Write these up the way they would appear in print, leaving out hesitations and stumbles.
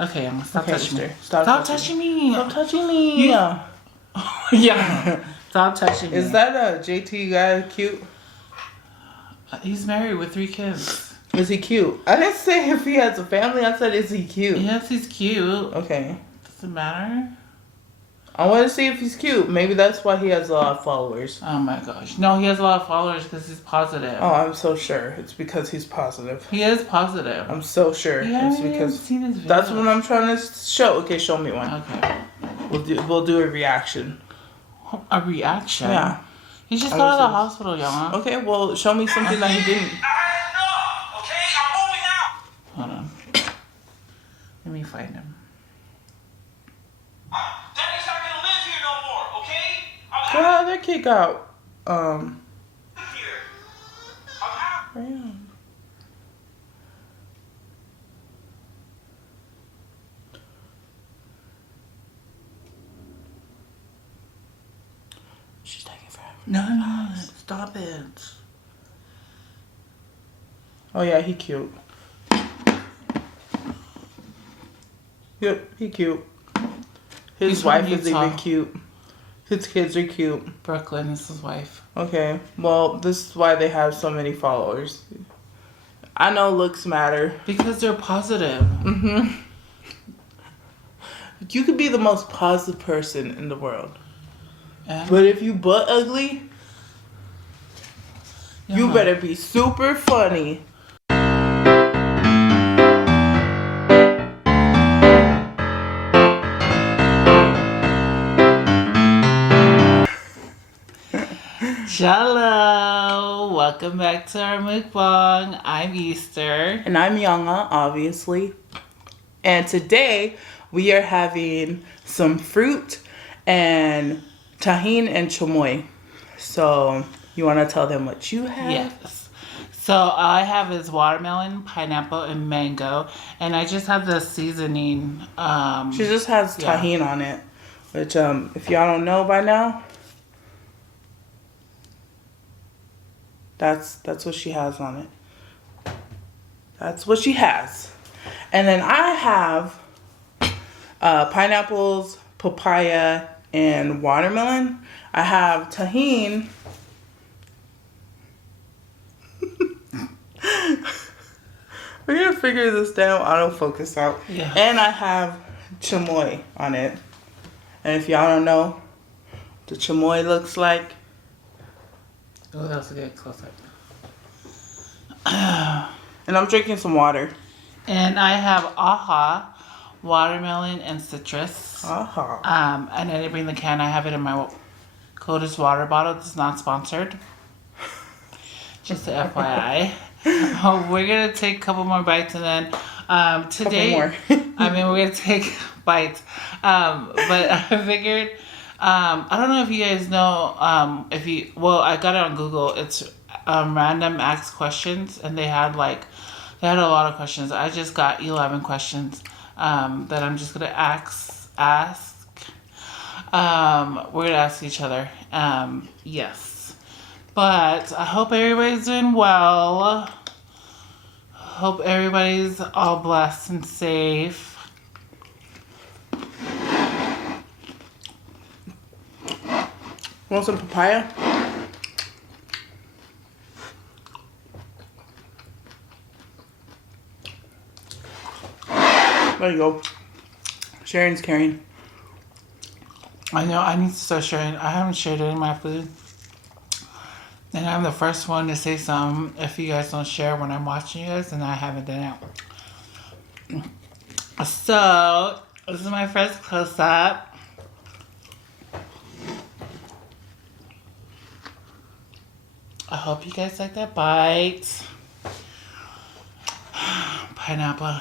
Okay, I'm gonna stop touching me. Stop touching me. Stop touching me. Yeah. Yeah. Stop touching me. Is that a JT guy cute? He's married with 3 kids. Is he cute? I didn't say if he has a family. I said, is he cute? Yes, he's cute. Okay. Doesn't matter. I want to see if he's cute. Maybe that's why he has a lot of followers. Oh my gosh. No, he has a lot of followers because he's positive. Oh, I'm so sure. It's because he's positive. He is positive. I'm so sure. It's because seen his videos. that's what I'm trying to show. Okay, show me one. Okay. We'll do a reaction. A reaction? Yeah. He just got out of the hospital, y'all. Okay, well, show me something that he didn't. Okay, I'm moving out. Hold on. Let me find him. Daddy's not gonna live here no more, okay? I'm God, that kid got out here. I'm out. She's taking forever. No, stop it. Oh yeah, he cute. Yep, he cute. His He's from wife is Utah. even cute. His kids are cute. Brooklyn is his wife. Okay, well, this is why they have so many followers. I know looks matter. Because they're positive. Mm-hmm. You could be the most positive person in the world. And But if you butt ugly, you better be super funny. JELLO! Welcome back to our mukbang. I'm Easter. And I'm Yanga, obviously. And today we are having some fruit and tajin and chamoy. So you want to tell them what you have? Yes. So I have is watermelon, pineapple, and mango. And I just have the seasoning. She just has tajin on it. Which, if y'all don't know by now, that's what she has on it. That's what she has. And then I have pineapples, papaya, and watermelon. I have tajin. We're gonna figure this down. Autofocus out. Yeah. And I have chamoy on it. And if y'all don't know what the chamoy looks like, Oh, that was a good close up. and I'm drinking some water. And I have aha, watermelon, and citrus. Aha. And I didn't bring the can. I have it in my coldest water bottle. It's not sponsored. Just a FYI. We're gonna take a couple more bites and then today. Couple more. I mean, we're gonna take bites. But I figured. I don't know if you guys know. Well, I got it on Google. It's random ask questions, and they had a lot of questions. I just got 11 questions that I'm just gonna ask. We're gonna ask each other. Yes, but I hope everybody's doing well. Hope everybody's all blessed and safe. Want some papaya? There you go. Sharon's carrying. I know, I need to start sharing. I haven't shared any of my food. And I'm the first one to say something. If you guys don't share when I'm watching you guys, then I haven't done it. So, this is my first close-up. I hope you guys like that bite. Pineapple.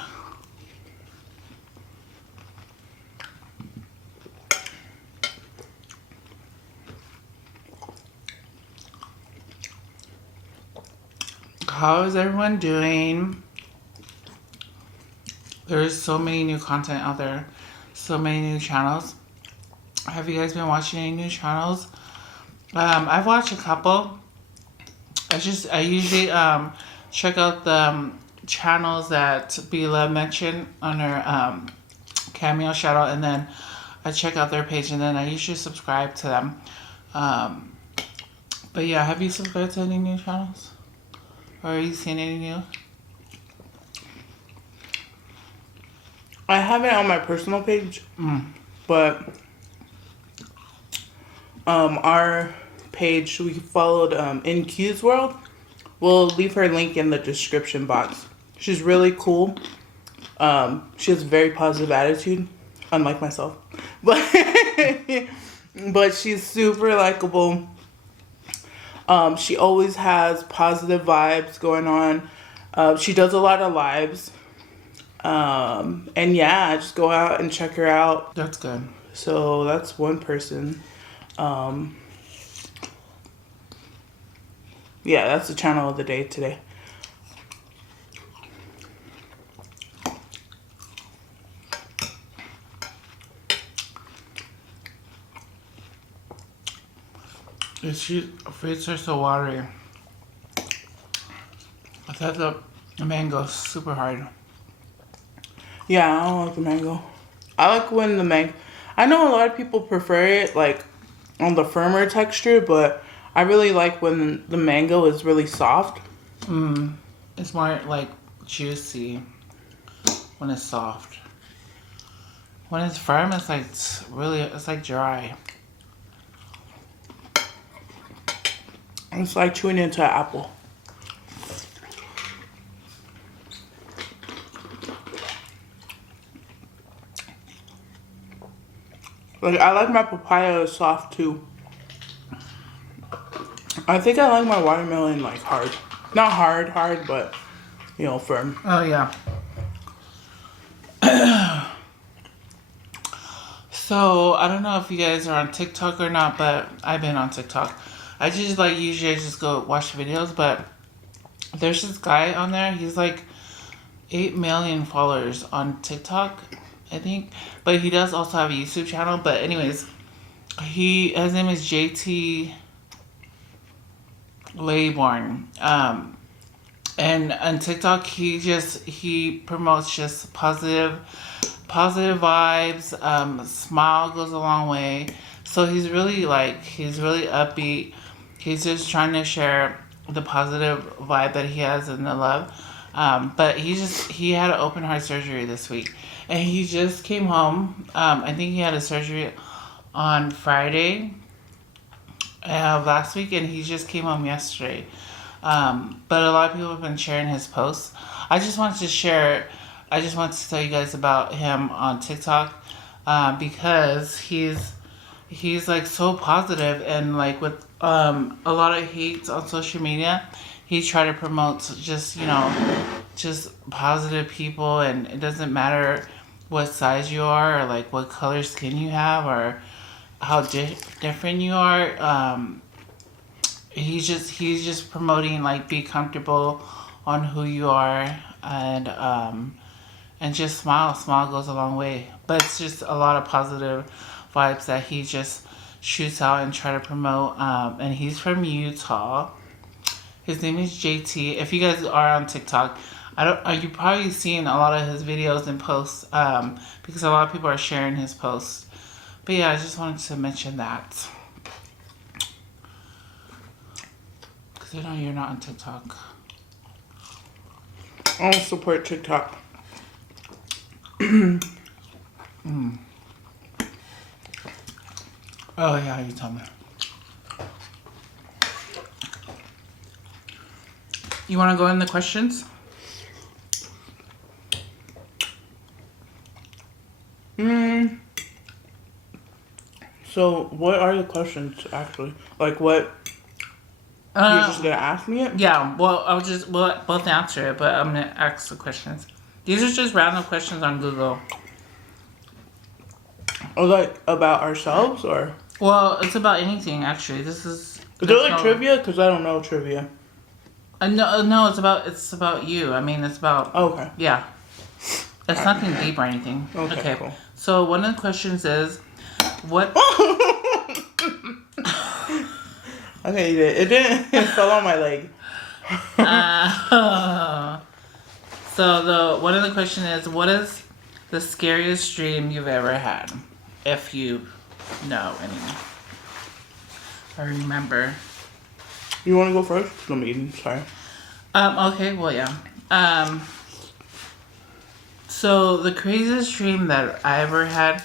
How is everyone doing? There's so many new content out there. So many new channels. Have you guys been watching any new channels? I've watched a couple. I usually check out the channels that Bila mentioned on her cameo shout out, and then I check out their page, and then I usually subscribe to them. But yeah, have you subscribed to any new channels? Or are you seeing any new? I have it on my personal page, but our page we followed in Q's World. We'll leave her link in the description box. She's really cool. She has a very positive attitude, unlike myself, but but she's super likable. She always has positive vibes going on. She does a lot of lives. And yeah, just go out and check her out. That's good. So that's one person. Yeah, that's the channel of the day today. Fruits are so watery. I thought the mango's super hard. Yeah, I don't like the mango. I like when the mango... I know a lot of people prefer it, like, on the firmer texture, but I really like when the mango is really soft. It's more, like, juicy when it's soft. When it's firm, it's, like, it's, like, dry. It's like chewing into an apple. Like, I like my papaya soft too. I think I like my watermelon like hard. Not hard, but you know, firm. Oh, yeah. So, I don't know if you guys are on TikTok or not, but I've been on TikTok. I just, like, usually I just go watch videos, but there's this guy on there. He's, like, 8 million followers on TikTok, I think. But he does also have a YouTube channel. But anyways, his name is JT Laybourne. And on TikTok, he promotes just positive vibes. Smile goes a long way. So he's really upbeat. He's just trying to share the positive vibe that he has and the love. But he had an open heart surgery this week, and he just came home. I think he had a surgery on Friday last week, and he just came home yesterday. But a lot of people have been sharing his posts. I just wanted to tell you guys about him on TikTok, because he's like so positive, and like with a lot of hate on social media, he tried to promote just positive people, and it doesn't matter what size you are, or like what color skin you have, or how different you are. He's just promoting, like, be comfortable on who you are, and just smile. Smile goes a long way. But it's just a lot of positive vibes that he just shoots out and try to promote. And he's from Utah. His name is JT. If you guys are on TikTok, you've probably seen a lot of his videos and posts, because a lot of people are sharing his posts. But yeah, I just wanted to mention that. Because I know you're not on TikTok. I don't support TikTok. Oh yeah, you told me. You want to go in the questions? So what are the questions actually? Like what? You're just gonna ask me it? Yeah. Well, we'll both answer it, but I'm gonna ask the questions. These are just random questions on Google. Oh, like about ourselves or? Well, it's about anything actually. Is it like trivia? Because I don't know trivia. No, it's about you. I mean, it's about. Oh, okay. Yeah. It's nothing deep or anything. Okay, cool. So one of the questions is, what? Okay, it didn't. It fell on my leg. So one of the question is, what is the scariest dream you've ever had, if you know any, or remember. You want to go first? I'm eating. Sorry. Okay, well, yeah. So the craziest dream that I ever had.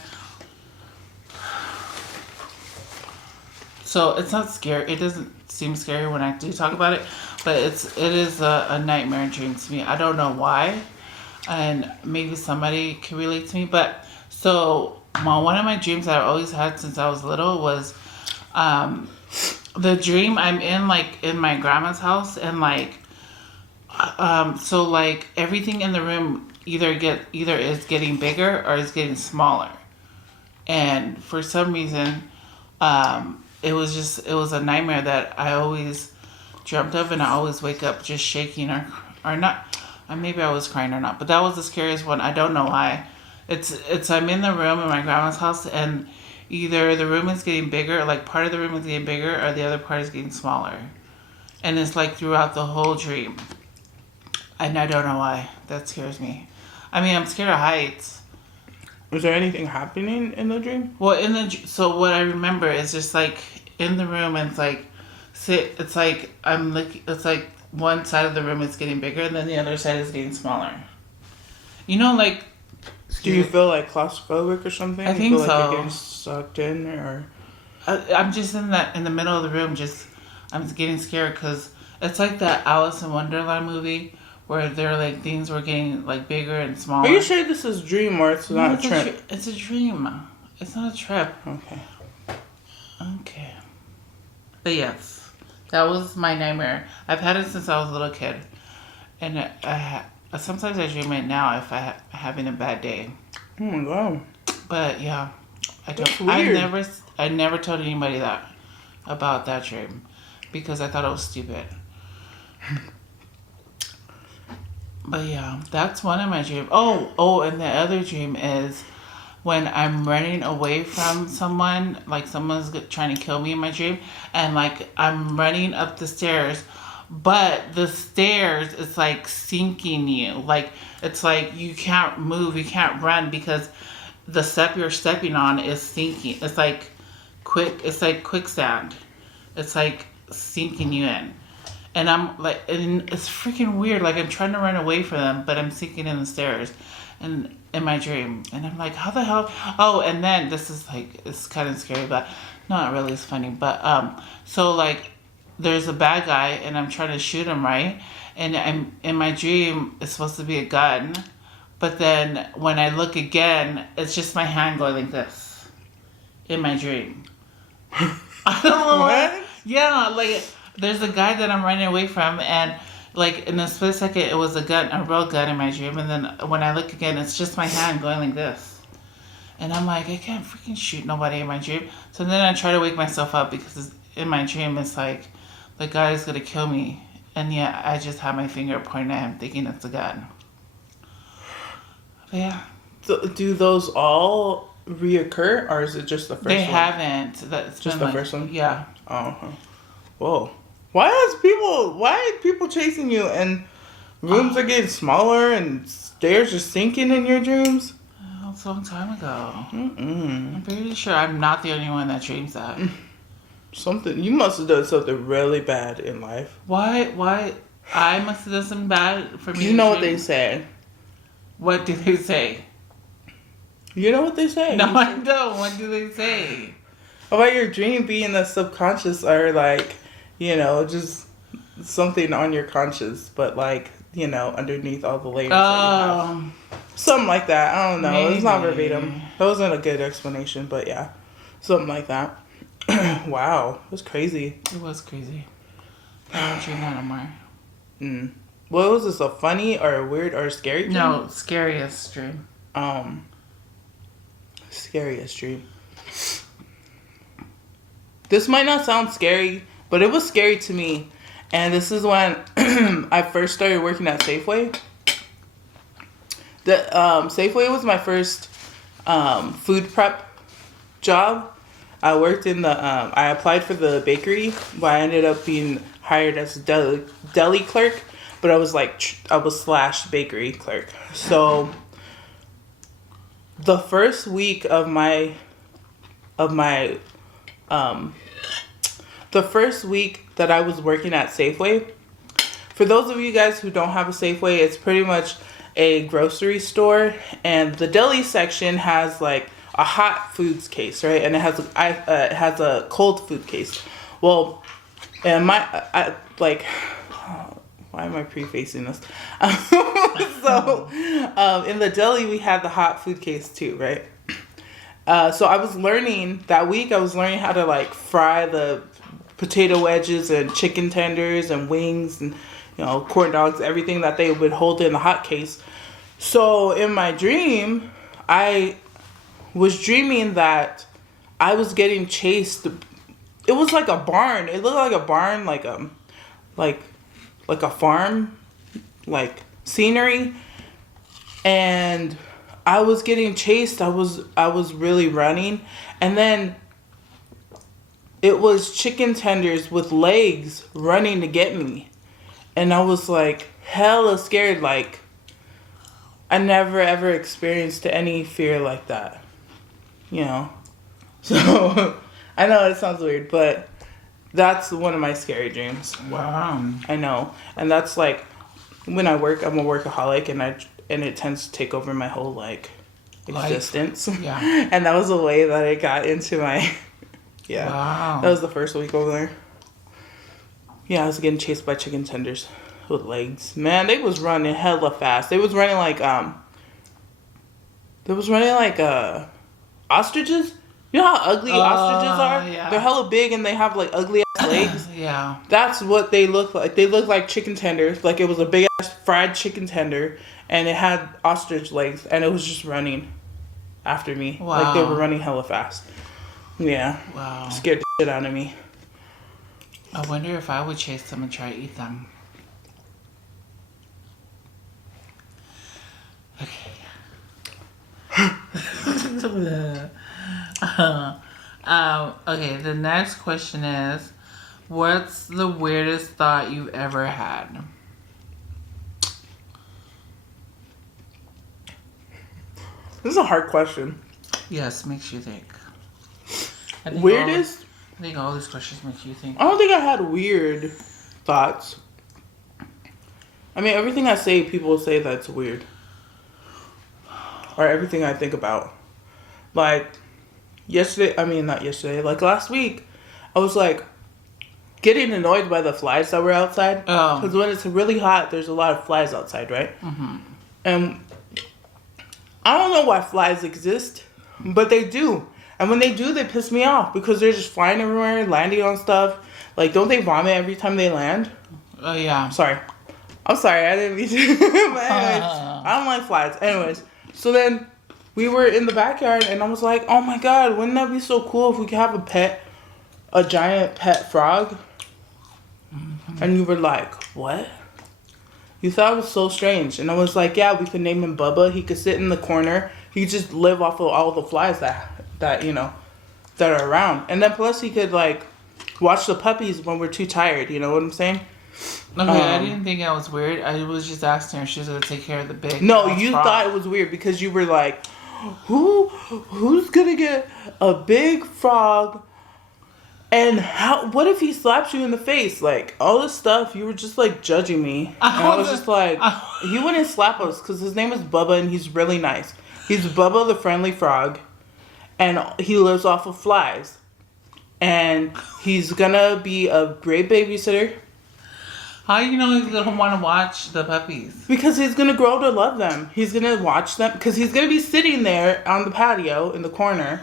So it's not scary. It doesn't seem scary when I do talk about it, but it is a nightmare dream to me. I don't know why, and maybe somebody can relate to me. But so one of my dreams that I always had since I was little was, the dream I'm in my grandma's house, and so like everything in the room either is getting bigger or is getting smaller, and for some reason, it was a nightmare that I always dreamt of, and I always wake up just shaking or not. Maybe I was crying or not, but that was the scariest one. I don't know why. It's I'm in the room in my grandma's house, and either the room is getting bigger, like part of the room is getting bigger, or the other part is getting smaller, and it's like throughout the whole dream. And I don't know why. That scares me. I mean, I'm scared of heights. Was there anything happening in the dream? Well, so what I remember is just like in the room, and it's like it's like one side of the room is getting bigger, and then the other side is getting smaller. You know, like. Do you feel like claustrophobic or something? I think you feel so. Like you're getting sucked in, or I'm just in the middle of the room. I'm getting scared because it's like that Alice in Wonderland movie where they're like things were getting like bigger and smaller. Are you sure this is dream or it's not a trip? It's a dream. It's not a trip. Okay. But yes, that was my nightmare. I've had it since I was a little kid, and sometimes I dream it now if I'm having a bad day. Oh my god. But yeah, That's weird. I never told anybody about that dream because I thought it was stupid. But yeah, that's one of my dreams. Oh, and the other dream is when I'm running away from someone, like someone's trying to kill me in my dream, and like I'm running up the stairs, but the stairs is like sinking you. Like it's like you can't move, you can't run because the step you're stepping on is sinking. It's like quicksand. It's like sinking you in. And I'm like, and it's freaking weird. Like I'm trying to run away from them, but I'm sinking in the stairs, and in my dream. And I'm like, how the hell? Oh, and then this is like, it's kind of scary, but not really. It's funny, but so like, there's a bad guy, and I'm trying to shoot him, right? And I'm in my dream. It's supposed to be a gun, but then when I look again, it's just my hand going like this. In my dream. I don't know What? Yeah, like. There's a guy that I'm running away from, and like in a split second, it was a real gun in my dream, and then when I look again, it's just my hand going like this, and I'm like, I can't freaking shoot nobody in my dream. So then I try to wake myself up because in my dream it's like the guy is gonna kill me, and yet I just have my finger pointing at him, thinking it's a gun. But yeah. So, do those all reoccur, or is it just the first one? They haven't. That's just the first one. Yeah. Oh. Whoa. Why are people chasing you and rooms are getting smaller and stairs are sinking in your dreams? Oh, it's a long time ago. Mm-mm. I'm pretty sure I'm not the only one that dreams that. You must have done something really bad in life. Why? I must have done something bad for me. You know what they say. What do they say? You know what they say. No, I don't. What do they say? About your dream being the subconscious, or like, just something on your conscious, but like, underneath all the layers that you have. Something like that. I don't know. Maybe. It's not verbatim. That wasn't a good explanation, but yeah. Something like that. Wow. That's crazy. It was crazy. I don't dream that anymore. What was this, a funny or a weird or a scary dream? No, scariest dream. Scariest dream. This might not sound scary, but it was scary to me. And this is when I first started working at Safeway. Safeway was my first food prep job. I worked in I applied for the bakery, but I ended up being hired as a deli clerk. But I was / bakery clerk. So the first week of my the first week that I was working at Safeway. For those of you guys who don't have a Safeway, it's pretty much a grocery store, and the deli section has like a hot foods case, right? And it has a cold food case. Well, and why am I prefacing this? So, in the deli we had the hot food case too, right? So I was learning that week. I was learning how to like fry the potato wedges and chicken tenders and wings and corn dogs, everything that they would hold in the hot case. So in my dream, I was dreaming that I was getting chased. It was like a barn. It looked like a barn, like a farm, like scenery, and I was getting chased. I was really running, and then it was chicken tenders with legs running to get me. And I was like hella scared. Like I never ever experienced any fear like that. So I know it sounds weird, but that's one of my scary dreams. Wow. I know. And that's like when I work, I'm a workaholic, and it tends to take over my whole like existence. Yeah. And that was the way that it got into my Wow. That was the first week over there. Yeah, I was getting chased by chicken tenders with legs. Man, they was running hella fast. They was running like ostriches. You know how ugly ostriches are? Yeah. They're hella big and they have like ugly ass legs. Yeah. That's what they look like. They look like chicken tenders. Like it was a big ass fried chicken tender and it had ostrich legs and it was just running after me. Wow. Like they were running hella fast. Yeah. Wow. Scared the shit out of me. I wonder if I would chase them and try to eat them. Okay, the next question is, what's the weirdest thought you've ever had? This is a hard question. Yes, makes you think. I think Weirdest? I think all these questions make you think. I don't think I had weird thoughts. I mean, everything I say, people say that's weird. Or everything I think about. Like, like last week, I was like getting annoyed by the flies that were outside. Oh. Because when it's really hot, there's a lot of flies outside, right? Mm-hmm. And I don't know why flies exist, but they do. And when they do, they piss me off because they're just flying everywhere, landing on stuff. Like, don't they vomit every time they land? Oh, yeah. I'm sorry, I didn't mean to. But anyways, I don't like flies. Anyways, so then we were in the backyard and I was like, oh my god, wouldn't that be so cool if we could have a giant pet frog? Mm-hmm. And you were like, what? You thought it was so strange. And I was like, yeah, we could name him Bubba. He could sit in the corner. He could just live off of all the flies that are around. And then plus he could like watch the puppies when we're too tired. You know what I'm saying? Okay, I didn't think that was weird. I was just asking her if she was gonna take care of the big. No, you frog. thought it was weird because you were like, who's gonna get a big frog? And what if he slaps you in the face? Like all this stuff, you were just like judging me. And I was just like, he wouldn't slap us because his name is Bubba and he's really nice. He's Bubba the friendly frog, and he lives off of flies. And he's gonna be a great babysitter. How do you know he's gonna want to watch the puppies? Because he's gonna grow to love them. He's gonna watch them because he's gonna be sitting there on the patio in the corner,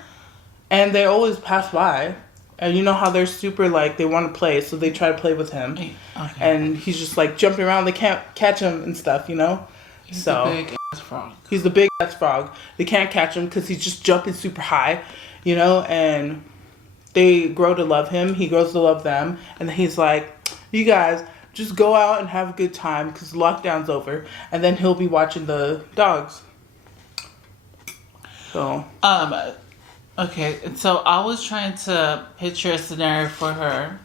and they always pass by. And you know how they're super like they want to play, so they try to play with him. Okay. And he's just like jumping around. They can't catch him and stuff, you know. He's the big ass frog. He's the big ass frog. They can't catch him because he's just jumping super high, you know. And they grow to love him. He grows to love them. And then he's like, you guys just go out and have a good time because lockdown's over. And then he'll be watching the dogs. So. Okay, so I was trying to picture a scenario for her.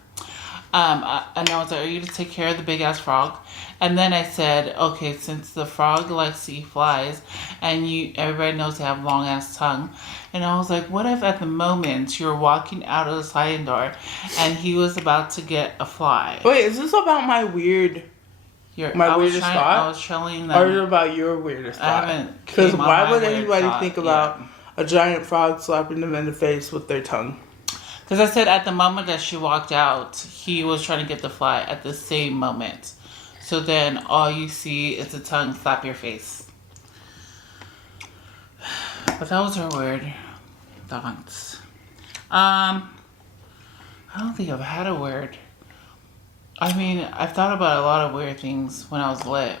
And I was like, are you to take care of the big ass frog? And then I said, okay, since the frog likes to eat flies, and everybody knows they have long ass tongue, and I was like, what if at the moment you're walking out of the sliding door, and he was about to get a fly? Wait, is this about my weirdest I thought? was telling them. Or is it about your weirdest I thought? haven't. Because came on why my would weird anybody thought think yet. about a giant frog slapping them in the face with their tongue? Because I said at the moment that she walked out, he was trying to get the fly at the same moment. So then all you see is the tongue slap your face. But that was her weird thoughts. I don't think I've had a weird. I mean, I've thought about a lot of weird things when I was lit.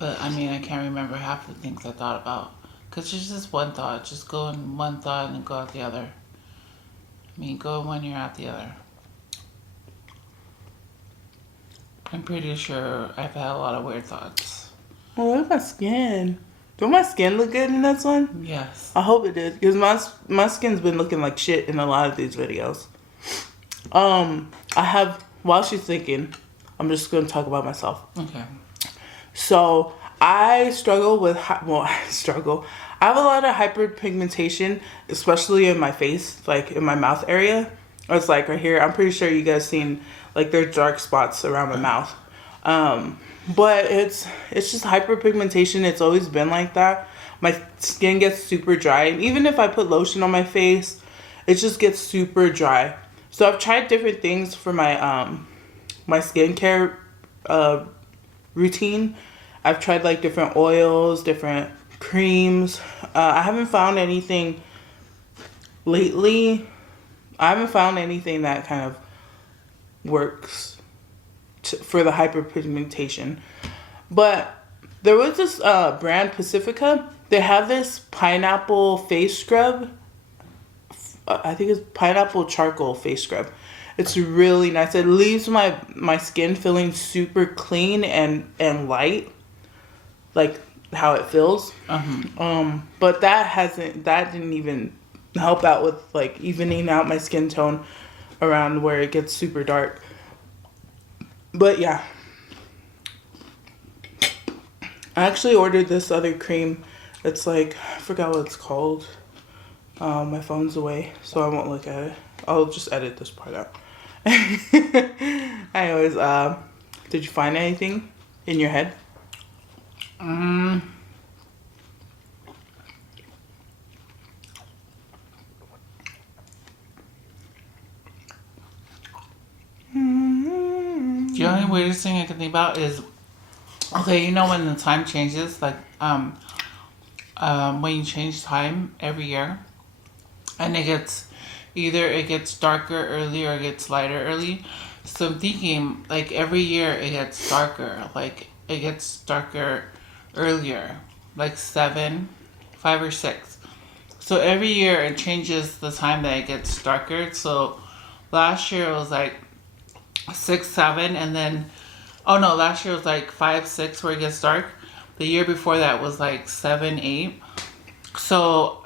But I mean, I can't remember half the things I thought about. Because it's just one thought. Just go in one thought and then go out the other. I mean, go in one ear, out the other. I'm pretty sure I've had a lot of weird thoughts. Oh, look at my skin. Don't my skin look good in this one? Yes. I hope it did. Because my skin's been looking like shit in a lot of these videos. While she's thinking, I'm just going to talk about myself. Okay. So, I struggle with, I have a lot of hyperpigmentation, especially in my face, like in my mouth area. It's like right here. I'm pretty sure you guys seen, like, there's dark spots around my mouth. But it's just hyperpigmentation. It's always been like that. My skin gets super dry. And even if I put lotion on my face, it just gets super dry. So I've tried different things for my my skincare routine. I've tried like different oils, different creams. I haven't found anything lately. I haven't found anything that kind of works for the hyperpigmentation. But there was this brand Pacifica. They have this pineapple face scrub. I think it's pineapple charcoal face scrub. It's really nice. It leaves my skin feeling super clean and light, like how it feels. But that didn't even help out with like evening out my skin tone around where it gets super dark. But yeah, I actually ordered this other cream. It's like, I forgot what it's called. My phone's away, so I won't look at it. I'll just edit this part out. Anyways, did you find anything in your head? The only weirdest thing I can think about is, okay, you know when the time changes, like, when you change time every year, and it gets darker early or it gets lighter early. So I'm thinking, like, every year it gets darker. Like, it gets darker earlier. Like 7, 5 or 6. So every year it changes the time that it gets darker. So last year it was like 6, 7, and then, oh no, last year was like 5, 6 where it gets dark. The year before that was like 7, 8. So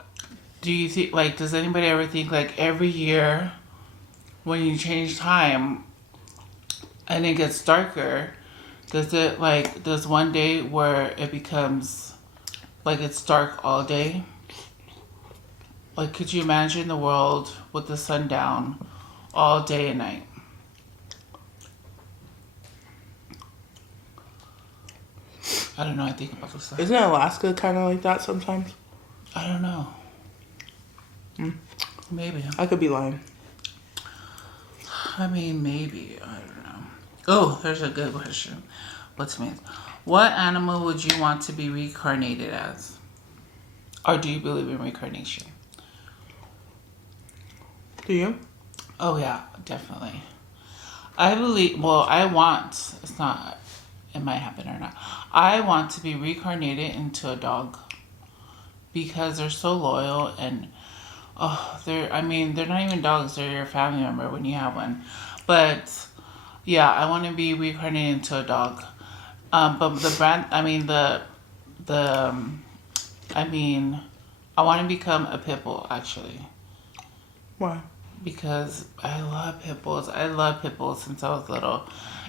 do you think, like, does anybody ever think, like, every year when you change time and it gets darker, does one day where it becomes, like, it's dark all day? Like, could you imagine the world with the sun down all day and night? I don't know, I think about this stuff. Isn't Alaska kind of like that sometimes? I don't know. Maybe. I could be lying. I mean, maybe. I don't know. Oh, there's a good question. What's me? What animal would you want to be reincarnated as? Or do you believe in reincarnation? Do you? Oh, yeah, definitely. I believe, well, I want, it's not, it might happen or not. I want to be reincarnated into a dog. Because they're so loyal and, they're not even dogs, they're your family member when you have one. But, yeah, I want to be reincarnated into a dog. But the brand, I want to become a pit bull, actually. Why? because I love pit bulls. I love pit bulls since I was little.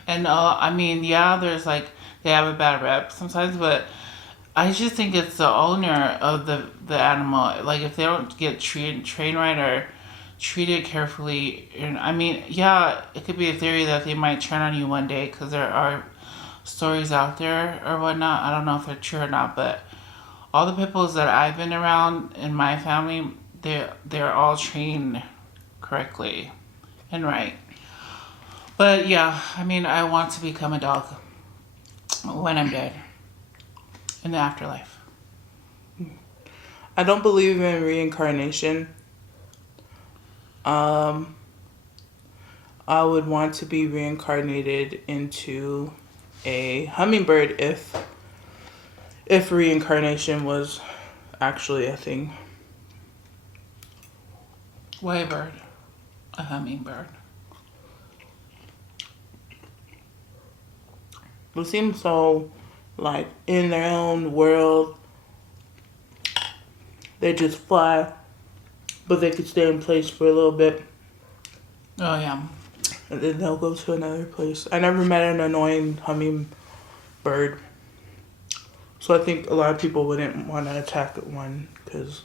And I mean, yeah, there's like, they have a bad rep sometimes, but I just think it's the owner of the animal. Like, if they don't get trained right or treated carefully, and I mean, yeah, it could be a theory that they might turn on you one day, because there are stories out there or whatnot. I don't know if they're true or not, but all the pit bulls that I've been around in my family, they're all trained correctly and right. But yeah, I mean, I want to become a dog when I'm dead, in the afterlife. I don't believe in reincarnation. I would want to be reincarnated into a hummingbird if reincarnation was actually a thing. Why a bird? A hummingbird. It seems so, like, in their own world. They just fly, but they could stay in place for a little bit, Oh yeah. and then they'll go to another place. I never met an annoying hummingbird, so I think a lot of people wouldn't want to attack one, because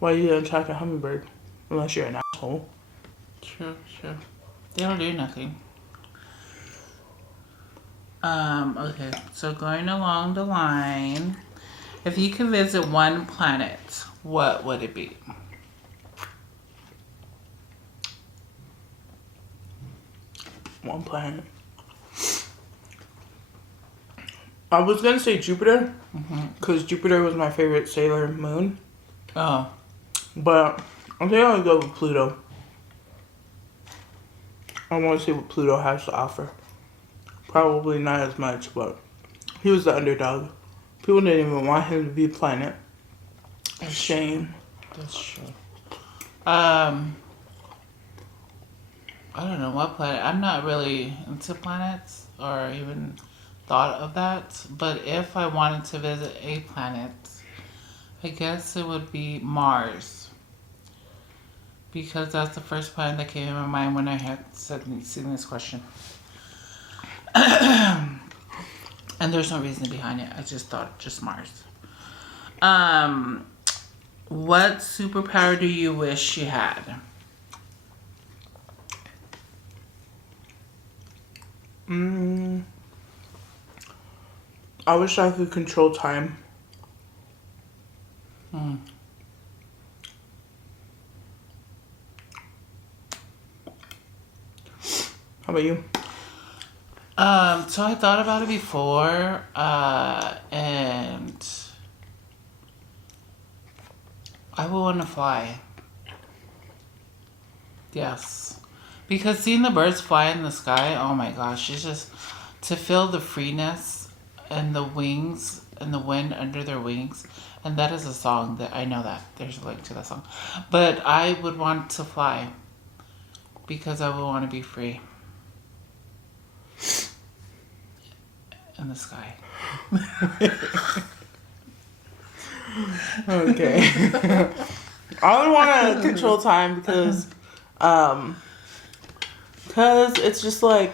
why are you gonna attack a hummingbird unless you're an asshole? True. They don't do nothing. Okay, so going along the line, if you could visit one planet, what would it be? One planet. I was gonna say Jupiter, because Jupiter was my favorite Sailor Moon, Oh, but I think I'm gonna go with Pluto. I want to see what Pluto has to offer. Probably not as much, but he was the underdog. People didn't even want him to be a planet. Shame. that's true. I don't know what planet. I'm not really into planets or even thought of that. But if I wanted to visit a planet, I guess it would be Mars. Because that's the first planet that came in my mind when I had seen this question. And there's no reason behind it. I just thought just Mars. What superpower do you wish you had? I wish I could control time. Hmm. How about you? So I thought about it before, and I would want to fly. Yes. Because seeing the birds fly in the sky, oh my gosh, it's just to feel the freeness and the wings and the wind under their wings. And that is a song that I know that. There's a link to that song. But I would want to fly because I would want to be free in the sky. Okay. I would want to control time because it's just like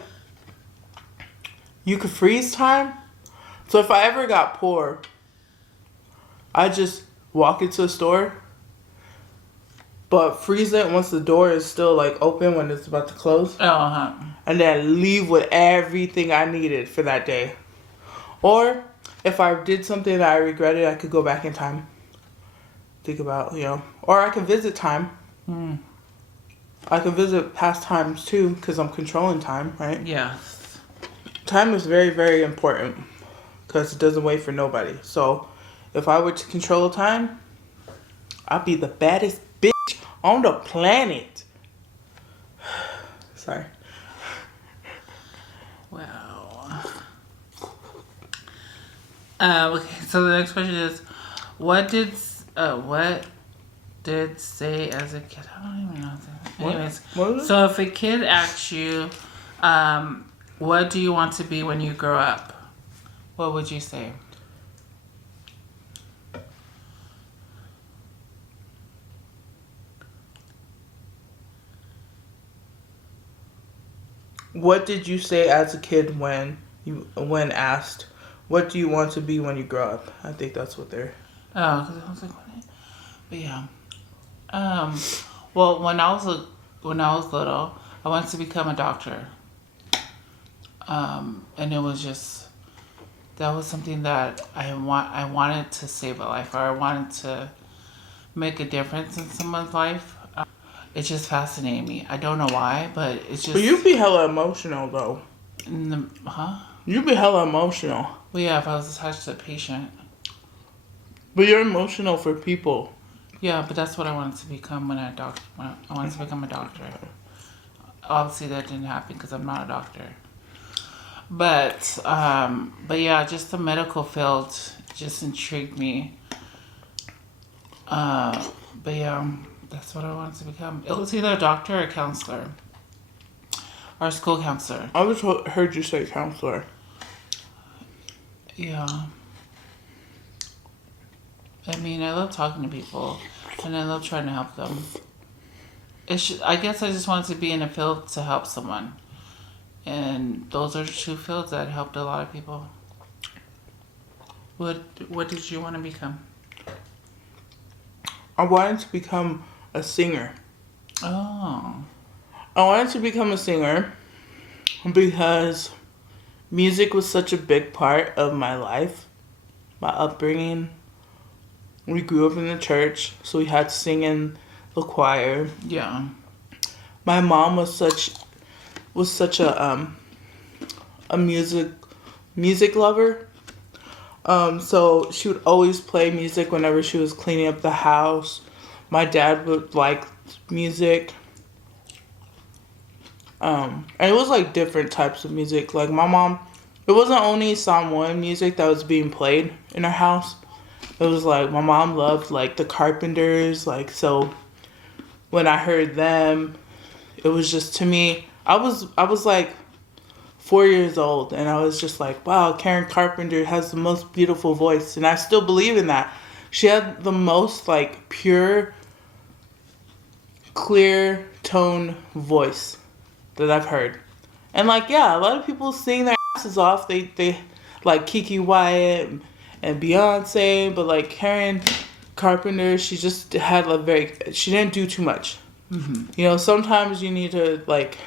you could freeze time. So if I ever got poor, I just walk into a store, but freeze it once the door is still like open when it's about to close, and then leave with everything I needed for that day. Or if I did something that I regretted, I could go back in time. Think about, or I can visit time. I can visit past times too, because I'm controlling time, right? Yes. Time is very, very important because it doesn't wait for nobody. So if I were to control time, I'd be the baddest bitch on the planet. Sorry. Wow. Okay, so the next question is, what did say as a kid? I don't even know. Anyways, What was it? so if a kid asks you, what do you want to be when you grow up? What would you say? What did you say as a kid when asked, what do you want to be when you grow up? I think that's what they're... Oh, because I was like, what? But yeah. Well, when I was little, I wanted to become a doctor. And it was just, that was something that I wanted to save a life, or I wanted to make a difference in someone's life. It just fascinated me. I don't know why, but it's just. But you'd be hella emotional though. Huh? You'd be hella emotional. Well, yeah, if I was attached to a patient. But you're emotional for people. Yeah, but that's what I wanted to become when I wanted to become a doctor. Obviously, that didn't happen because I'm not a doctor. But yeah, just the medical field just intrigued me. But yeah, that's what I wanted to become. It was either a doctor or a counselor. Or a school counselor. I always heard you say counselor. Yeah. I mean, I love talking to people. And I love trying to help them. I guess I just wanted to be in a field to help someone. And those are the two fields that helped a lot of people. What did you want to become? I wanted to become a singer. Oh. I wanted to become a singer because music was such a big part of my life, my upbringing. We grew up in the church, so we had to sing in the choir. Yeah. My mom was such a music lover. So she would always play music whenever she was cleaning up the house. My dad would like music. And it was like different types of music. Like my mom, it wasn't only Psalm 1 music that was being played in our house. It was like my mom loved like the Carpenters. Like, so when I heard them, it was just, to me, I was like 4 years old, and I was just like, wow, Karen Carpenter has the most beautiful voice, and I still believe in that. She had the most like pure, clear tone voice that I've heard. And like, yeah, a lot of people sing their asses off. They like Kiki Wyatt and Beyonce, but like Karen Carpenter, she just had she didn't do too much. Mm-hmm. You know, sometimes you need to like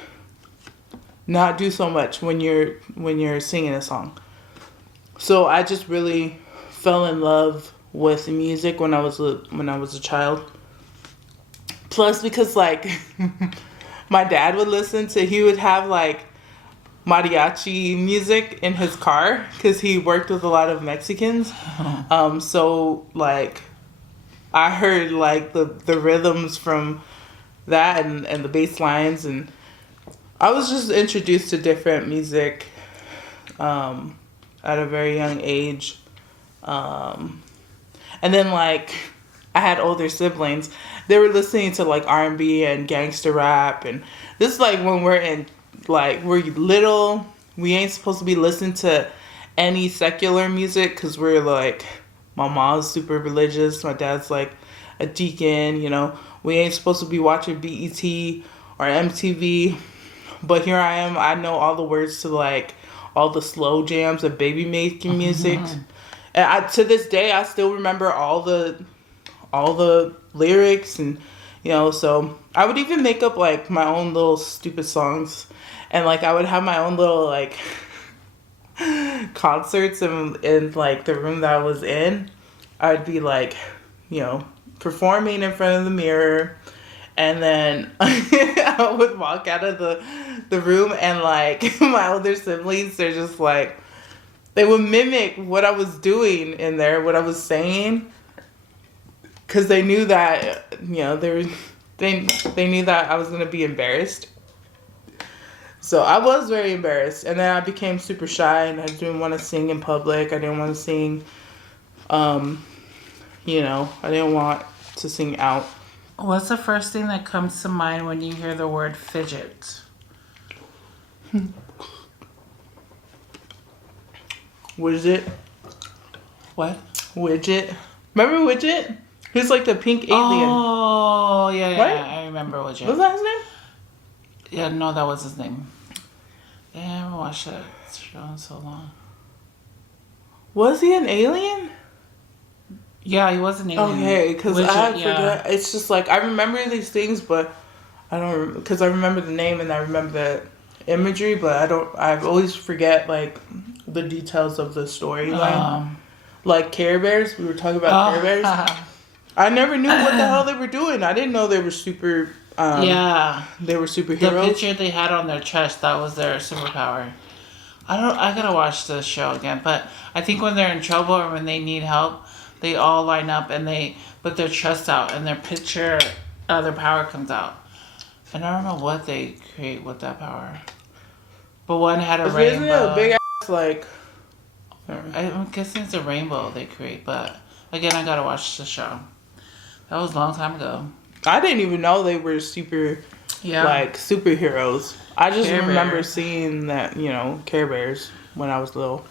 not do so much when you're singing a song. So I just really fell in love with music when I was a child. Plus, because like my dad would he would have like mariachi music in his car because he worked with a lot of Mexicans. So like I heard like the rhythms from that and the bass lines, and I was just introduced to different music at a very young age. And then like I had older siblings. They were listening to like R&B and gangster rap, and this is like when we're little. We ain't supposed to be listening to any secular music because we're like, my mom's super religious, my dad's like a deacon, you know. We ain't supposed to be watching BET or MTV. But here I am. I know all the words to like all the slow jams of baby making music. And to this day, I still remember all the lyrics, and you know, so I would even make up like my own little stupid songs, and like I would have my own little like concerts in like the room that I was in. I'd be like, you know, performing in front of the mirror, and then I would walk out of the room, and like my older siblings, they're just like, they would mimic what I was doing in there, what I was saying, because they knew that, you know, they knew that I was gonna be embarrassed. So I was very embarrassed, and then I became super shy, and I didn't want to sing in public. I didn't want to sing, you know, I didn't want to sing out. What's the first thing that comes to mind when you hear the word fidget? Widget. What? Widget. Remember Widget? He's like the pink alien. Oh, yeah, What? I remember Widget. Was that his name? Yeah, no, that was his name. I haven't watched that show in so long. Was he an alien? Yeah, he was an alien. Okay, because Which, I yeah. forget. It's just like I remember these things, but I don't because I remember the name and I remember the imagery, but I don't. I always forget like the details of the storyline. Like Care Bears, we were talking about Care Bears. I never knew what the hell they were doing. I didn't know they were super. Yeah. They were The superheroes. picture they had on their chest, that was their superpower. I gotta watch the show again, but I think when they're in trouble or when they need help, they all line up and they put their chest out and their picture, their power comes out. And I don't know what they create with that power. But one had a Isn't rainbow. it a big ass like? I'm guessing it's a rainbow they create, but again, I gotta watch the show. That was a long time ago. I didn't even know they were superheroes. I just Care remember Bear. seeing that, Care Bears when I was little.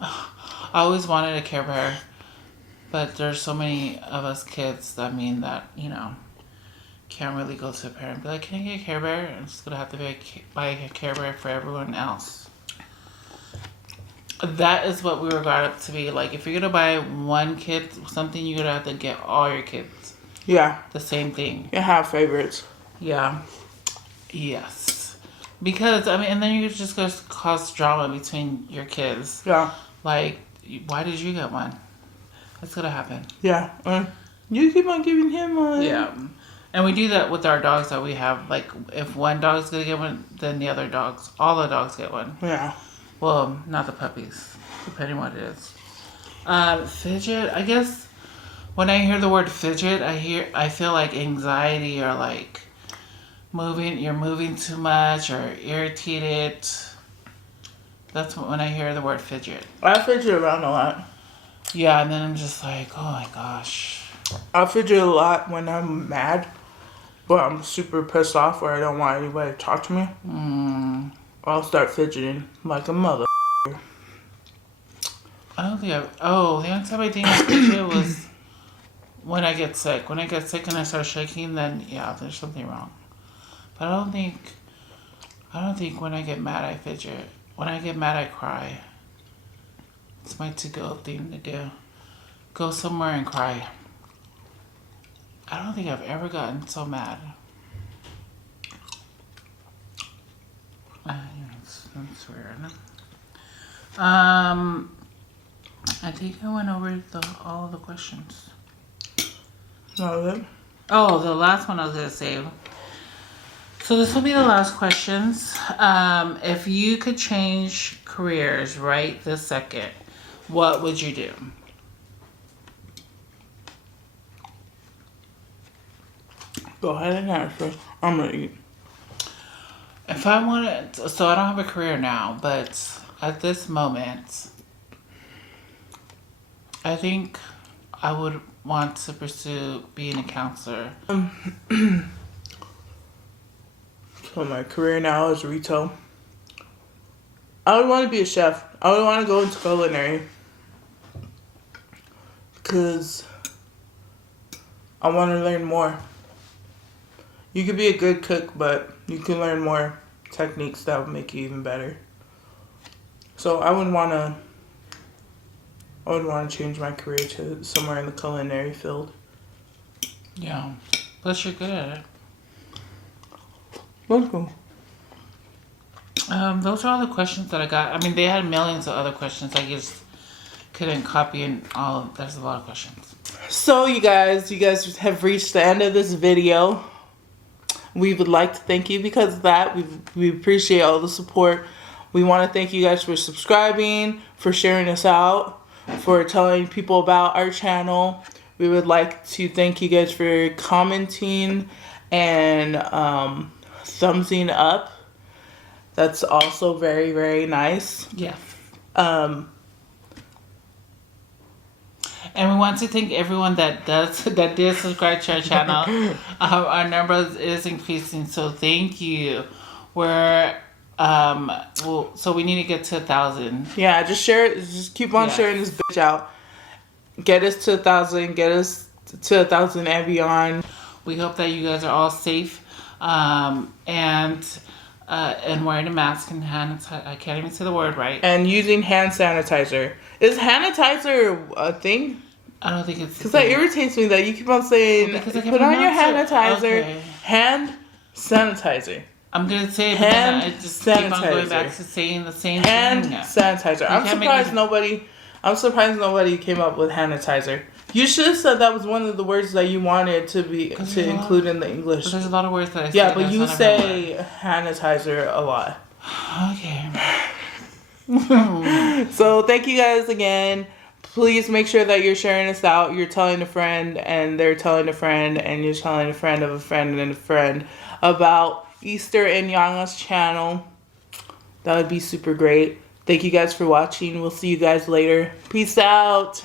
I always wanted a Care Bear, but there's so many of us kids that mean that, can't really go to a parent and be like, can I get a Care Bear? I'm just gonna have to buy a Care Bear for everyone else. That is what we were brought up to be. Like, if you're gonna buy one kid something, you're gonna have to get all your kids Yeah, the same thing. you have favorites. Yeah. Yes. Because, and then you're just going to cause drama between your kids. Yeah, Like, why did you get one? That's going to happen. yeah. You keep on giving him one. Yeah. And we do that with our dogs that we have. Like, if one dog's going to get one, then the other dogs, all the dogs get one. Yeah. Well, not the puppies, depending what it is. Fidget, I guess when I hear the word fidget, I feel like anxiety or like you're moving too much or irritated. That's when I hear the word fidget. I fidget around a lot. Yeah, and then I'm just like, oh my gosh. I fidget a lot when I'm mad, but I'm super pissed off or I don't want anybody to talk to me. I'll start fidgeting like a mother. I don't think the only time I think I fidget was when I get sick. When I get sick and I start shaking, then yeah, there's something wrong. But I don't think when I get mad I fidget. When I get mad I cry. It's my to-go thing to do. Go somewhere and cry. I don't think I've ever gotten so mad. That's weird. I think I went over all the questions. No, Oh, the last one I was gonna save. So this will be the last questions. If you could change careers right this second, what would you do? go ahead and answer. I'm gonna eat. If I wanted, so I don't have a career now, but at this moment, I think I would want to pursue being a counselor. So my career now is retail. I would want to be a chef. I would want to go into culinary. Because I want to learn more. You could be a good cook, but you can learn more techniques that would make you even better. So I would want to change my career to somewhere in the culinary field. Yeah. Plus you're good at it. Welcome. Those are all the questions that I got. I mean, they had millions of other questions. I just couldn't copy and all. There's a lot of questions. So you guys have reached the end of this video. We would like to thank you because of that. We appreciate all the support. We want to thank you guys for subscribing, for sharing us out, for telling people about our channel. We would like to thank you guys for commenting and thumbsing up. That's also very, very nice. Yeah. And we want to thank everyone that did subscribe to our channel. Our numbers is increasing, so thank you. So we need to get to 1,000. Yeah, just share it. Just keep on sharing this bitch out. Get us to 1,000. Get us to 1,000 and beyond. We hope that you guys are all safe. And and wearing a mask and I can't even say the word right. And using hand sanitizer. Is hand sanitizer a thing? I don't think it's Because that irritates me that you keep on saying, Well, because I can put on your pronounce hand it. sanitizer. Okay. Hand sanitizer. I'm gonna say it, but then I Hand just keep on going sanitizer. back to saying the same Hand thing. sanitizer. I'm can't make surprised it- nobody. I'm surprised nobody came up with hand sanitizer. You should have said that was one of the words that you wanted to include in the English. There's a lot of words that I say. Yeah, but that's you not every say hand sanitizer a lot. word. Okay. So thank you guys again. Please make sure that you're sharing this out. You're telling a friend, and they're telling a friend, and you're telling a friend of a friend and a friend about Easter and Yana's channel. That would be super great. Thank you guys for watching. We'll see you guys later. Peace out.